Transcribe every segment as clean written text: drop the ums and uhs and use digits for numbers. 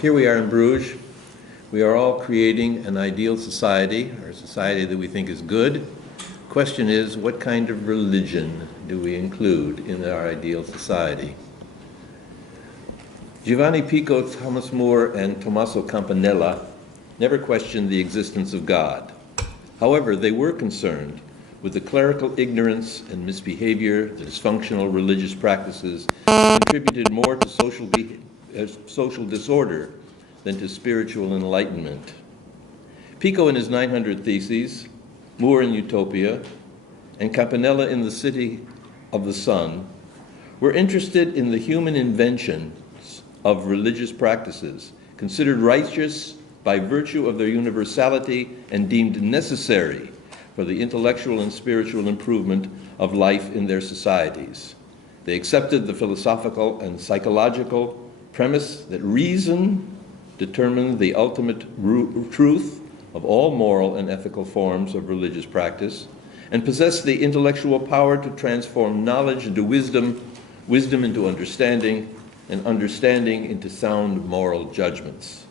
Here we are in Bruges. We are all creating an ideal society, or a society that we think is good. Question is, what kind of religion do we include in our ideal society? Giovanni, Pico, Thomas More, and Tommaso Campanella never questioned the existence of God. However, they were concerned with the clerical ignorance and misbehavior, the dysfunctional religious practices contributed more to social disorder than to spiritual enlightenment. Pico in his 900 Theses, More in Utopia, and Campanella in The City of the Sun were interested in the human inventions of religious practices, considered righteous by virtue of their universality and deemed necessary for the intellectual and spiritual improvement of life in their societies. They accepted the philosophical and psychological premise that reason determined the ultimate truth of all moral and ethical forms of religious practice, and possessed the intellectual power to transform knowledge into wisdom, wisdom into understanding, and understanding into sound moral judgments.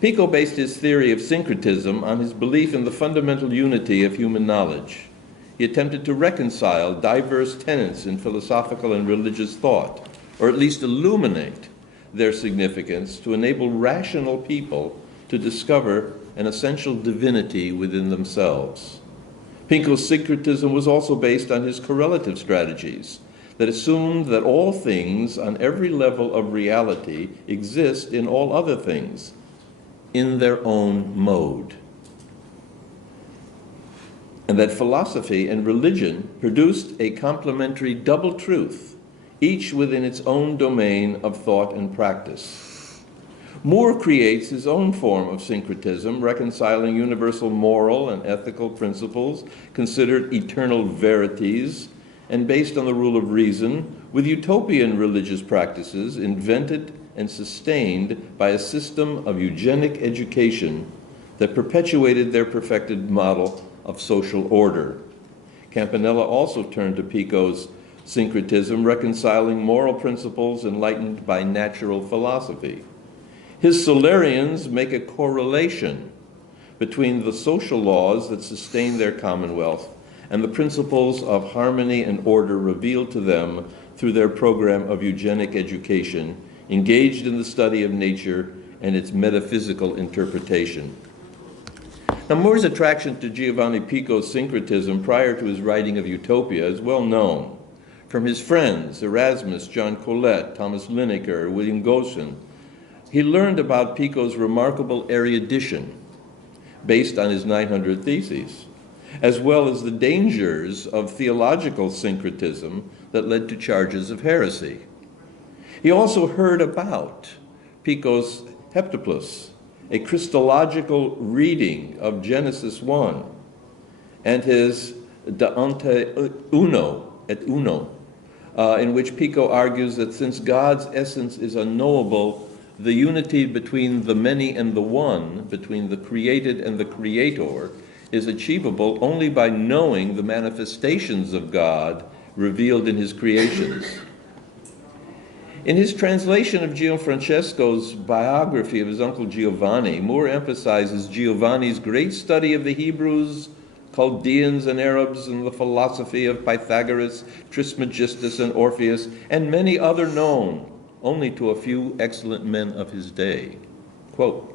Pico based his theory of syncretism on his belief in the fundamental unity of human knowledge. He attempted to reconcile diverse tenets in philosophical and religious thought, or at least illuminate their significance to enable rational people to discover an essential divinity within themselves. Pico's syncretism was also based on his correlative strategies that assumed that all things on every level of reality exist in all other things in their own mode, and that philosophy and religion produced a complementary double truth, each within its own domain of thought and practice. More creates his own form of syncretism, reconciling universal moral and ethical principles considered eternal verities and based on the rule of reason, with utopian religious practices invented and sustained by a system of eugenic education that perpetuated their perfected model of social order. Campanella also turned to Pico's syncretism, reconciling moral principles enlightened by natural philosophy. His Solarians make a correlation between the social laws that sustain their commonwealth and the principles of harmony and order revealed to them through their program of eugenic education, engaged in the study of nature and its metaphysical interpretation. Now, More's attraction to Giovanni Pico's syncretism prior to his writing of Utopia is well known. From his friends, Erasmus, John Colet, Thomas Linacre, William Goshen, he learned about Pico's remarkable erudition based on his 900 Theses, as well as the dangers of theological syncretism that led to charges of heresy. He also heard about Pico's heptaplus, a Christological reading of Genesis 1, and his De Ante Uno et Uno, in which Pico argues that since God's essence is unknowable, the unity between the many and the one, between the created and the creator, is achievable only by knowing the manifestations of God revealed in his creations. In his translation of Gianfrancesco's biography of his uncle Giovanni, More emphasizes Giovanni's great study of the Hebrews, Chaldeans and Arabs, and the philosophy of Pythagoras, Trismegistus and Orpheus, and many other known only to a few excellent men of his day. Quote,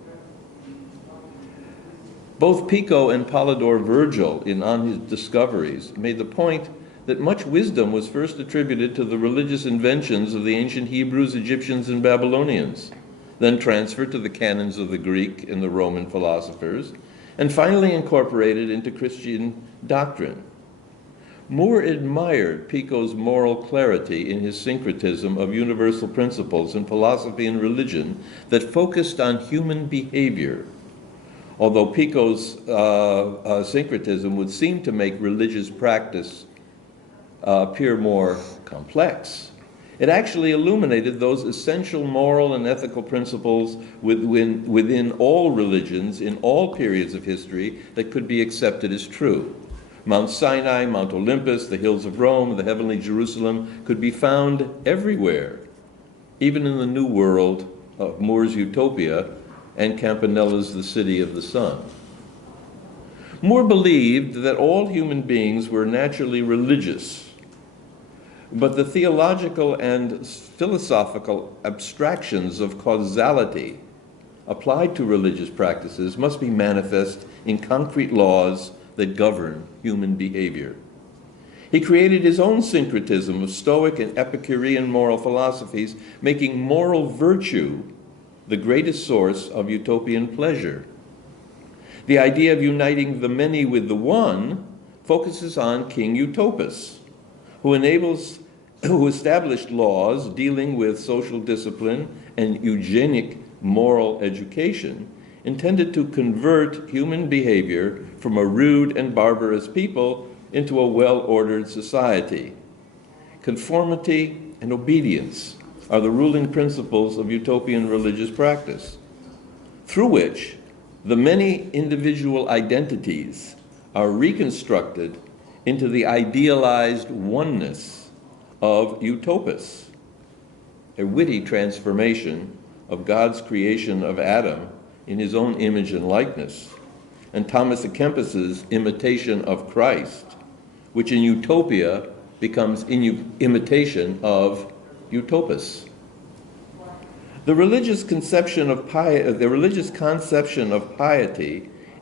both Pico and Polydore Virgil, in On His Discoveries, made the point that much wisdom was first attributed to the religious inventions of the ancient Hebrews, Egyptians, and Babylonians, then transferred to the canons of the Greek and the Roman philosophers, and finally incorporated into Christian doctrine. More admired Pico's moral clarity in his syncretism of universal principles in philosophy and religion that focused on human behavior. Although Pico's syncretism would seem to make religious practice appear more complex, it actually illuminated those essential moral and ethical principles within all religions in all periods of history that could be accepted as true. Mount Sinai, Mount Olympus, the hills of Rome, the heavenly Jerusalem could be found everywhere, even in the New World of More's Utopia and Campanella's The City of the Sun. More believed that all human beings were naturally religious, but the theological and philosophical abstractions of causality applied to religious practices must be manifest in concrete laws that govern human behavior. He created his own syncretism of Stoic and Epicurean moral philosophies, making moral virtue the greatest source of utopian pleasure. The idea of uniting the many with the one focuses on King Utopus, who established laws dealing with social discipline and eugenic moral education intended to convert human behavior from a rude and barbarous people into a well-ordered society. Conformity and obedience are the ruling principles of utopian religious practice, through which the many individual identities are reconstructed into the idealized oneness of Utopus, a witty transformation of God's creation of Adam in his own image and likeness, and Thomas à Kempis's imitation of Christ, which in Utopia becomes imitation of Utopus. The religious conception of piety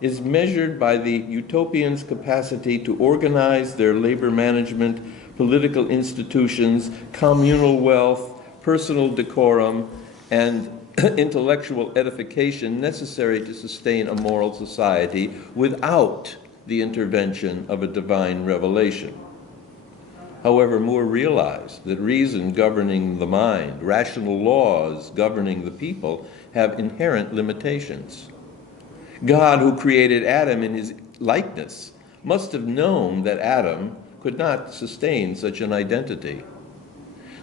is measured by the utopians' capacity to organize their labor management, political institutions, communal wealth, personal decorum, and intellectual edification necessary to sustain a moral society without the intervention of a divine revelation. However, Moore realized that reason governing the mind, rational laws governing the people, have inherent limitations. God, who created Adam in his likeness, must have known that Adam could not sustain such an identity.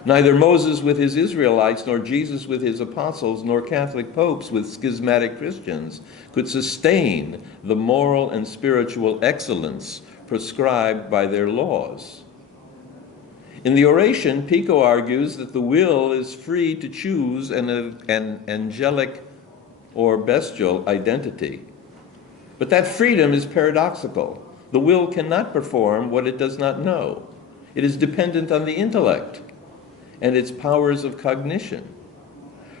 Neither Moses with his Israelites, nor Jesus with his apostles, nor Catholic popes with schismatic Christians could sustain the moral and spiritual excellence prescribed by their laws. In the oration, Pico argues that the will is free to choose an angelic or bestial identity. But that freedom is paradoxical. The will cannot perform what it does not know. It is dependent on the intellect and its powers of cognition.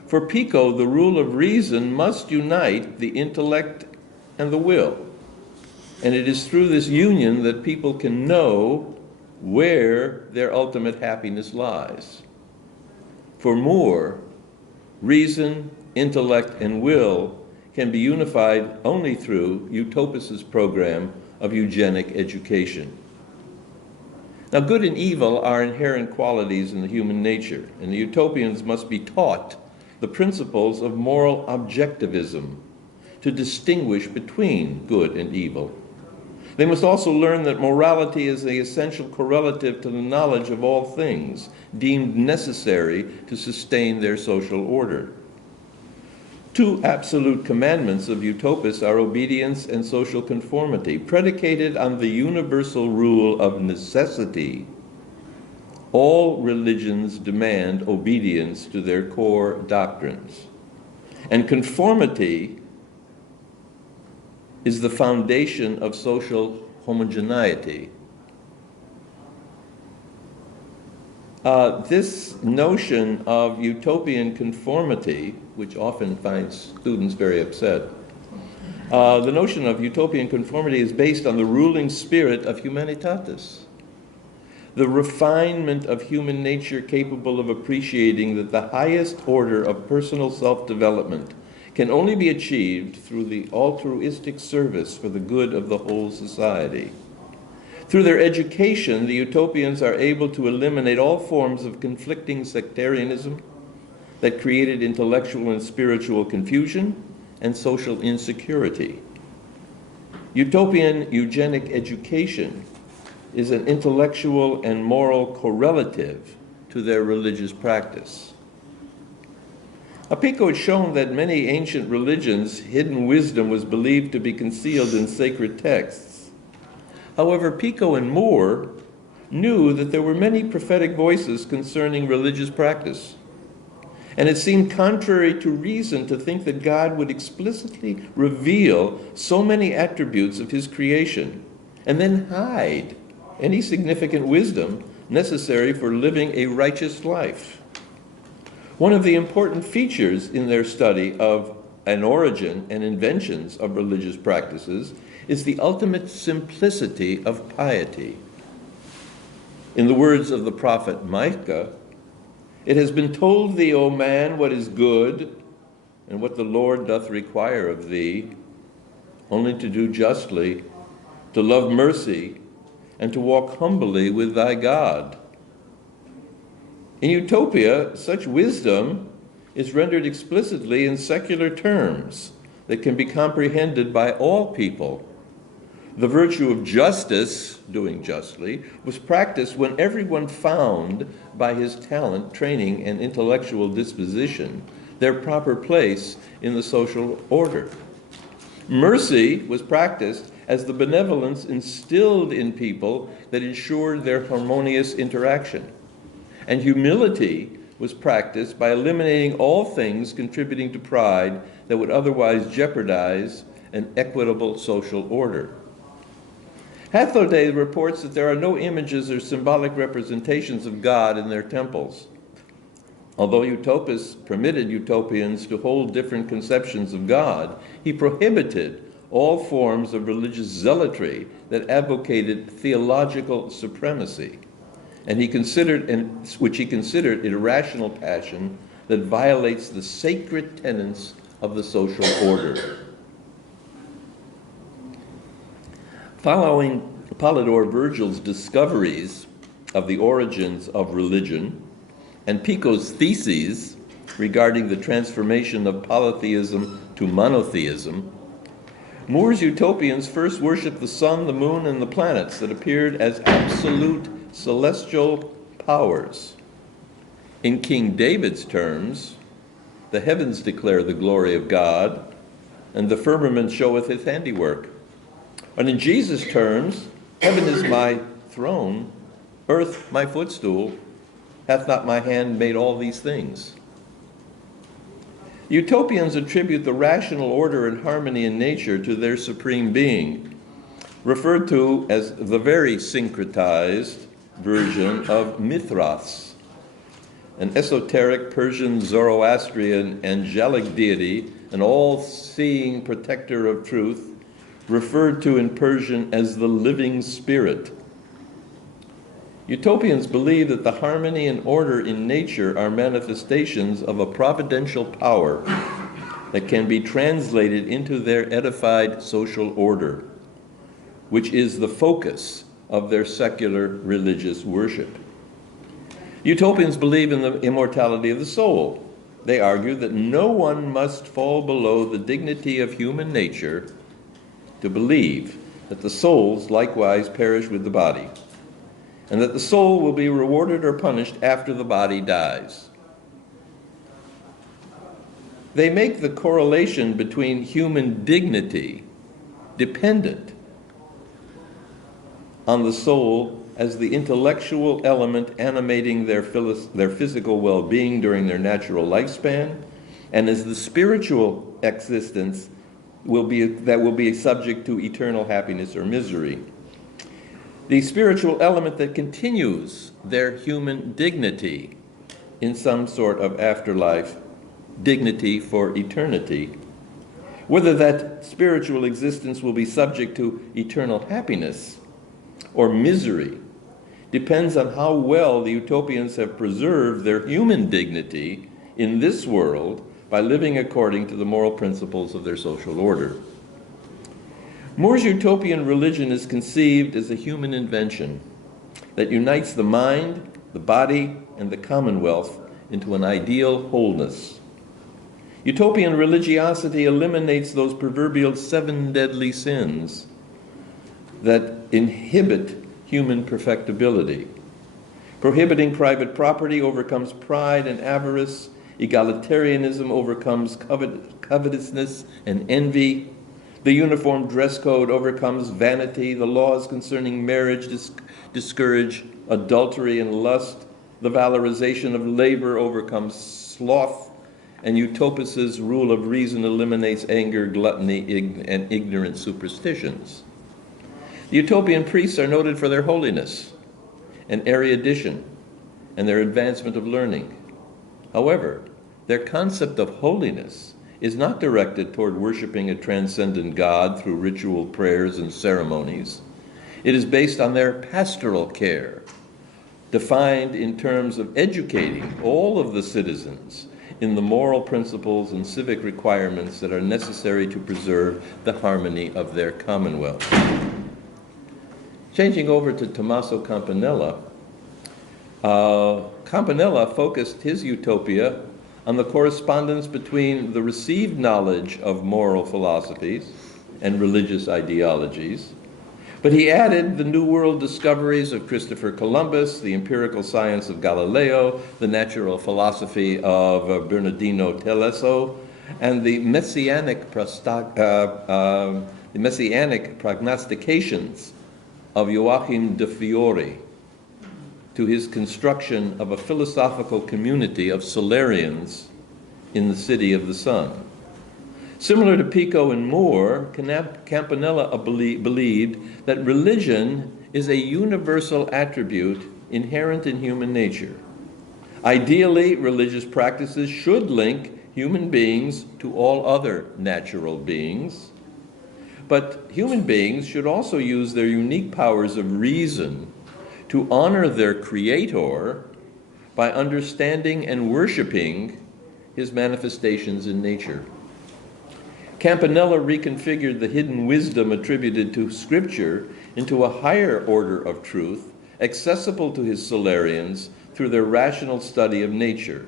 For Pico, the rule of reason must unite the intellect and the will. And it is through this union that people can know where their ultimate happiness lies. For Moore, reason, intellect, and will can be unified only through Utopus's program of eugenic education. Now, good and evil are inherent qualities in the human nature, and the utopians must be taught the principles of moral objectivism to distinguish between good and evil. They must also learn that morality is the essential correlative to the knowledge of all things deemed necessary to sustain their social order. Two absolute commandments of Utopus are obedience and social conformity, predicated on the universal rule of necessity. All religions demand obedience to their core doctrines, and conformity is the foundation of social homogeneity. This notion of utopian conformity, which often finds students very upset, the notion of utopian conformity is based on the ruling spirit of humanitatis, the refinement of human nature capable of appreciating that the highest order of personal self-development can only be achieved through the altruistic service for the good of the whole society. Through their education, the utopians are able to eliminate all forms of conflicting sectarianism that created intellectual and spiritual confusion and social insecurity. Utopian eugenic education is an intellectual and moral correlative to their religious practice. Pico had shown that many ancient religions' hidden wisdom was believed to be concealed in sacred texts. However, Pico and Moore knew that there were many prophetic voices concerning religious practice, And it seemed contrary to reason to think that God would explicitly reveal so many attributes of his creation and then hide any significant wisdom necessary for living a righteous life. One of the important features in their study of an origin and inventions of religious practices is the ultimate simplicity of piety. In the words of the prophet Micah, "It has been told thee, O man, what is good, and what the Lord doth require of thee, only to do justly, to love mercy, and to walk humbly with thy God." In Utopia, such wisdom is rendered explicitly in secular terms that can be comprehended by all people. The virtue of justice, doing justly, was practiced when everyone found, by his talent, training, and intellectual disposition, their proper place in the social order. Mercy was practiced as the benevolence instilled in people that ensured their harmonious interaction. And humility was practiced by eliminating all things contributing to pride that would otherwise jeopardize an equitable social order. Hathaway reports that there are no images or symbolic representations of God in their temples. Although utopists permitted utopians to hold different conceptions of God, he prohibited all forms of religious zealotry that advocated theological supremacy, and which he considered irrational passion that violates the sacred tenets of the social order. Following Polydor Virgil's discoveries of the origins of religion and Pico's theses regarding the transformation of polytheism to monotheism, More's utopians first worshiped the sun, the moon, and the planets that appeared as absolute celestial powers. In King David's terms, the heavens declare the glory of God, and the firmament showeth his handiwork. And in Jesus' terms, heaven is my throne, earth my footstool, hath not my hand made all these things? Utopians attribute the rational order and harmony in nature to their supreme being, referred to as the very syncretized version of Mithras, an esoteric Persian Zoroastrian angelic deity, an all-seeing protector of truth, referred to in Persian as the living spirit. Utopians believe that the harmony and order in nature are manifestations of a providential power that can be translated into their edified social order, which is the focus of their secular religious worship. Utopians believe in the immortality of the soul. They argue that no one must fall below the dignity of human nature to believe that the souls likewise perish with the body, and that the soul will be rewarded or punished after the body dies. They make the correlation between human dignity dependent on the soul as the intellectual element animating their physical well-being during their natural lifespan, and as the spiritual existence will be subject to eternal happiness or misery. The spiritual element that continues their human dignity in some sort of afterlife, dignity for eternity. Whether that spiritual existence will be subject to eternal happiness or misery depends on how well the utopians have preserved their human dignity in this world by living according to the moral principles of their social order. More's utopian religion is conceived as a human invention that unites the mind, the body, and the commonwealth into an ideal wholeness. Utopian religiosity eliminates those proverbial 7 deadly sins that inhibit human perfectibility. Prohibiting private property overcomes pride and avarice. Egalitarianism overcomes covetousness and envy. The uniform dress code overcomes vanity. The laws concerning marriage discourage adultery and lust. The valorization of labor overcomes sloth and Utopia's rule of reason eliminates anger, gluttony, and ignorant superstitions. The Utopian priests are noted for their holiness and erudition and their advancement of learning. However, their concept of holiness is not directed toward worshiping a transcendent God through ritual prayers and ceremonies. It is based on their pastoral care, defined in terms of educating all of the citizens in the moral principles and civic requirements that are necessary to preserve the harmony of their commonwealth. Changing over to Tommaso Campanella, Campanella focused his utopia on the correspondence between the received knowledge of moral philosophies and religious ideologies, but he added the New World discoveries of Christopher Columbus, the empirical science of Galileo, the natural philosophy of Bernardino Teleso, and the messianic prognostications of Joachim de Fiore to his construction of a philosophical community of Solarians in the City of the Sun. Similar to Pico and Moore, Campanella believed that religion is a universal attribute inherent in human nature. Ideally, religious practices should link human beings to all other natural beings, but human beings should also use their unique powers of reason to honor their Creator by understanding and worshiping his manifestations in nature. Campanella reconfigured the hidden wisdom attributed to Scripture into a higher order of truth, accessible to his Solarians through their rational study of nature.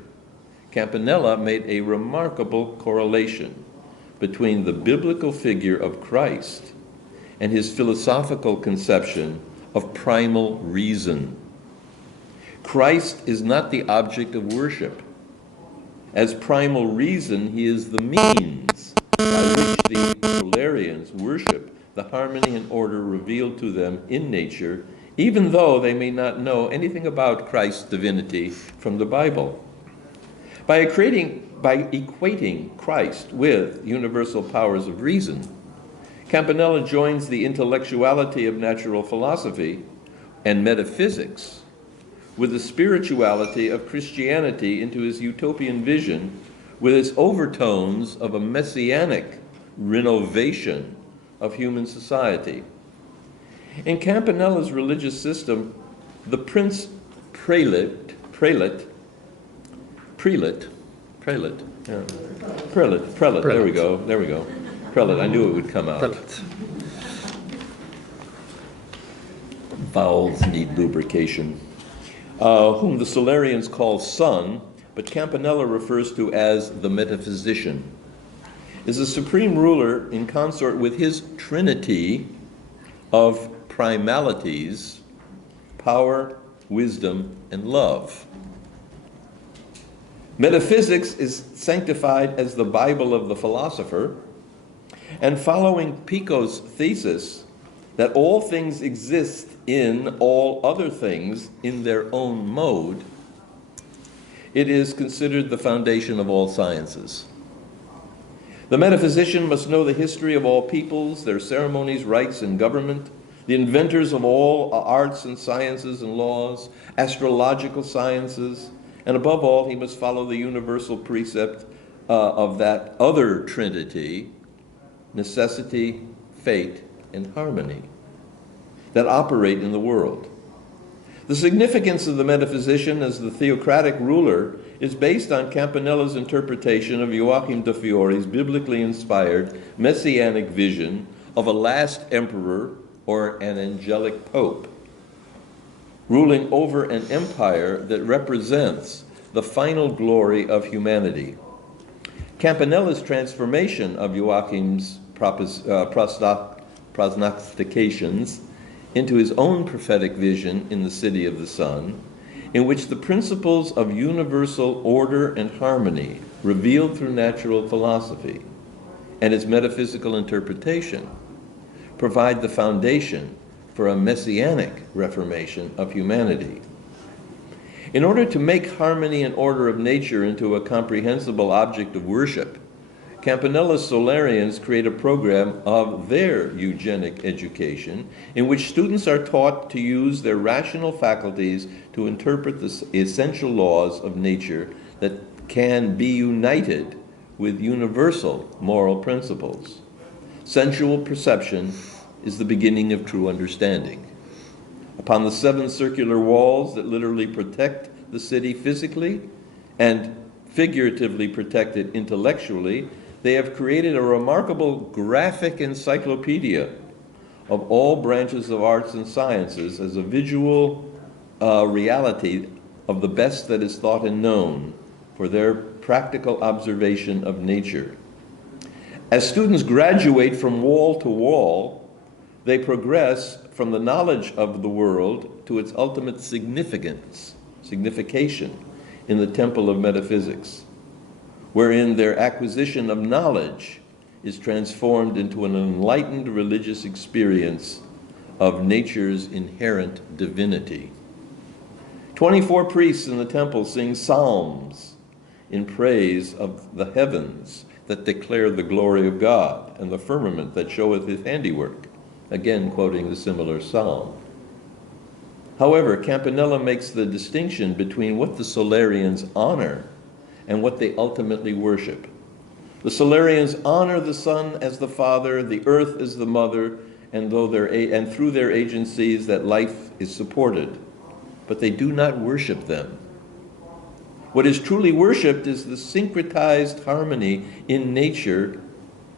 Campanella made a remarkable correlation between the biblical figure of Christ and his philosophical conception of primal reason. Christ is not the object of worship. As primal reason, he is the means by which the Solarians worship the harmony and order revealed to them in nature, even though they may not know anything about Christ's divinity from the Bible. By equating Christ with universal powers of reason, Campanella joins the intellectuality of natural philosophy and metaphysics with the spirituality of Christianity into his utopian vision, with its overtones of a messianic renovation of human society. In Campanella's religious system, the prince prelate, there we go. Prelate, I knew it would come out. Prelate. Vowels need lubrication. Whom the Solarians call son, but Campanella refers to as the metaphysician, is a supreme ruler in consort with his trinity of primalities, power, wisdom, and love. Metaphysics is sanctified as the Bible of the philosopher, and following Pico's thesis that all things exist in all other things in their own mode, it is considered the foundation of all sciences. The metaphysician must know the history of all peoples, their ceremonies, rites, and government, the inventors of all arts and sciences and laws, astrological sciences, and above all, he must follow the universal precept of that other trinity, necessity, fate, and harmony, that operate in the world. The significance of the metaphysician as the theocratic ruler is based on Campanella's interpretation of Joachim de Fiore's biblically inspired messianic vision of a last emperor or an angelic pope, ruling over an empire that represents the final glory of humanity. Campanella's transformation of Joachim's prognostications into his own prophetic vision in the City of the Sun, in which the principles of universal order and harmony revealed through natural philosophy and its metaphysical interpretation provide the foundation for a messianic reformation of humanity. In order to make harmony and order of nature into a comprehensible object of worship, Campanella's Solarians create a program of their eugenic education in which students are taught to use their rational faculties to interpret the essential laws of nature that can be united with universal moral principles. Sensual perception is the beginning of true understanding. Upon the 7 circular walls that literally protect the city physically and figuratively protect it intellectually, they have created a remarkable graphic encyclopedia of all branches of arts and sciences as a visual reality of the best that is thought and known for their practical observation of nature. As students graduate from wall to wall, they progress from the knowledge of the world to its ultimate signification in the temple of metaphysics, wherein their acquisition of knowledge is transformed into an enlightened religious experience of nature's inherent divinity. 24 priests in the temple sing psalms in praise of the heavens that declare the glory of God, and the firmament that showeth his handiwork, again quoting the similar psalm. However, Campanella makes the distinction between what the Solarians honor and what they ultimately worship. The Solarians honor the sun as the father, the earth as the mother, and through their agencies that life is supported, but they do not worship them. What is truly worshipped is the syncretized harmony in nature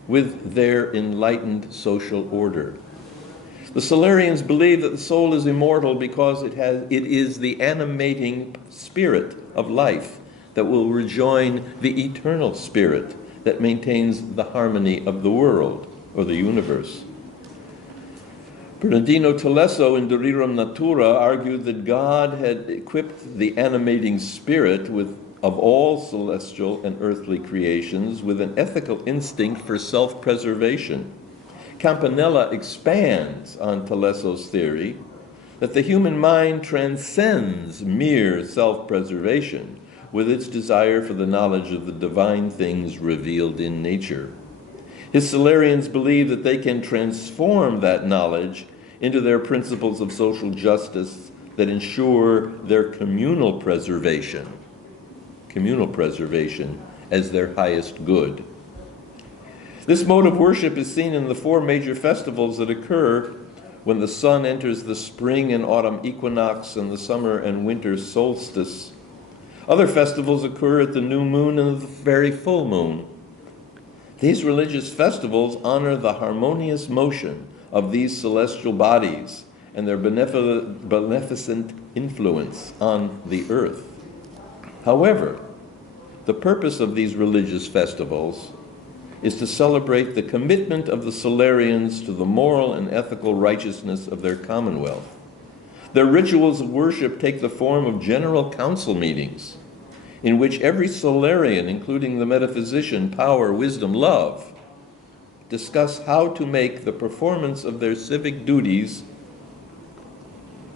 with their enlightened social order. The Solarians believe that the soul is immortal because it is the animating spirit of life that will rejoin the eternal spirit that maintains the harmony of the world or the universe. Bernardino Tolesso in De Rerum Natura argued that God had equipped the animating spirit of all celestial and earthly creations with an ethical instinct for self-preservation. Campanella expands on Tolesso's theory that the human mind transcends mere self-preservation with its desire for the knowledge of the divine things revealed in nature. His Solarians believe that they can transform that knowledge into their principles of social justice that ensure their communal preservation as their highest good. This mode of worship is seen in the 4 major festivals that occur when the sun enters the spring and autumn equinox and the summer and winter solstice. Other festivals occur at the new moon and the very full moon. These religious festivals honor the harmonious motion of these celestial bodies and their beneficent influence on the earth. However, the purpose of these religious festivals is to celebrate the commitment of the Solarians to the moral and ethical righteousness of their commonwealth. Their rituals of worship take the form of general council meetings in which every Solarian, including the metaphysician, power, wisdom, love, discuss how to make the performance of their civic duties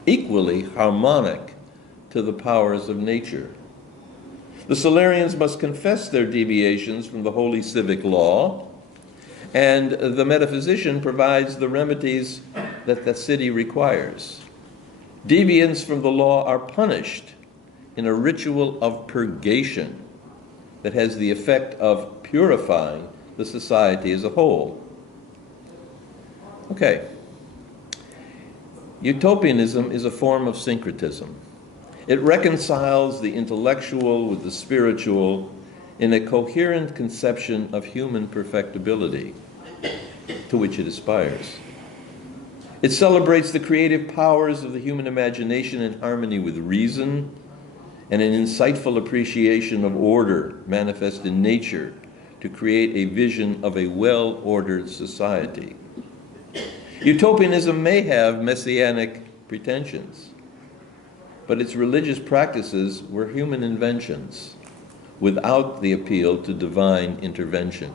equally harmonic to the powers of nature. The Solarians must confess their deviations from the holy civic law, and the metaphysician provides the remedies that the city requires. Deviants from the law are punished in a ritual of purgation that has the effect of purifying the society as a whole. Okay. Utopianism is a form of syncretism. It reconciles the intellectual with the spiritual in a coherent conception of human perfectibility to which it aspires. It celebrates the creative powers of the human imagination in harmony with reason and an insightful appreciation of order manifest in nature to create a vision of a well-ordered society. Utopianism may have messianic pretensions, but its religious practices were human inventions without the appeal to divine intervention.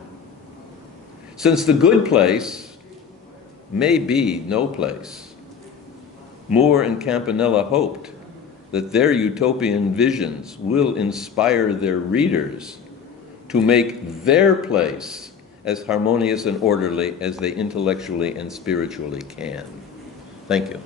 Since the good place may be no place, Moore and Campanella hoped that their utopian visions will inspire their readers to make their place as harmonious and orderly as they intellectually and spiritually can. Thank you.